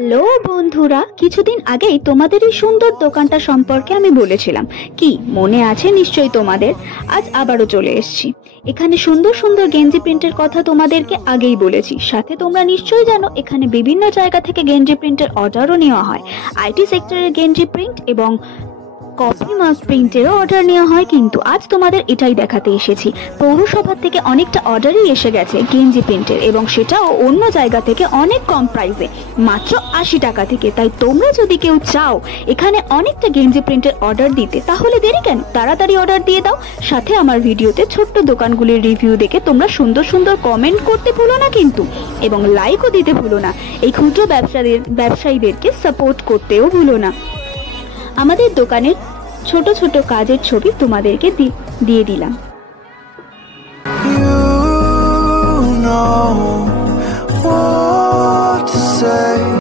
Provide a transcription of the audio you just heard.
Hello বন্ধুরা, কিছুদিন আগেই তোমাদের এই সুন্দর দোকানটা সম্পর্কে আমি বলেছিলাম। কি মনে আছে নিশ্চয়ই তোমাদের? আজ আবারও চলে এসেছি। এখানে সুন্দর সুন্দর গেঞ্জি প্রিন্টের কথা তোমাদেরকে আগেই বলেছি। সাথে তোমরা নিশ্চয়ই জানো এখানে বিভিন্ন জায়গা থেকে গেঞ্জি প্রিন্টের অর্ডারও নেওয়া হয়। আইটি সেক্টরের গেঞ্জি প্রিন্ট এবং কফি মাগ প্রিন্টেরও অর্ডার নেওয়া হয়। কিন্তু আজ তোমাদের এটাই দেখাতে এসেছি। পৌরসভা থেকে অনেকটা অর্ডারই এসে গেছে গেঞ্জি প্রিন্টের, এবং সেটাও অন্য জায়গা থেকে অনেক কম প্রাইসে, মাত্র 80 টাকা থেকে। তাই তোমরা যদি কেউ চাও এখানে অনেকটা গেঞ্জি প্রিন্টের অর্ডার দিতে, তাহলে দেরি কেন, তাড়াতাড়ি অর্ডার দিয়ে দাও। সাথে আমার ভিডিওতে ছোট্ট দোকানগুলির রিভিউ দেখে তোমরা সুন্দর সুন্দর কমেন্ট করতে ভুলো না কিন্তু, এবং লাইকও দিতে ভুলো না। এই ক্ষুদ্র ব্যবসায়ীদেরকে সাপোর্ট করতেও ভুলো না। আমাদের দোকানের ছোট ছোট কাজের ছবি তোমাদেরকে দিয়ে দিলাম।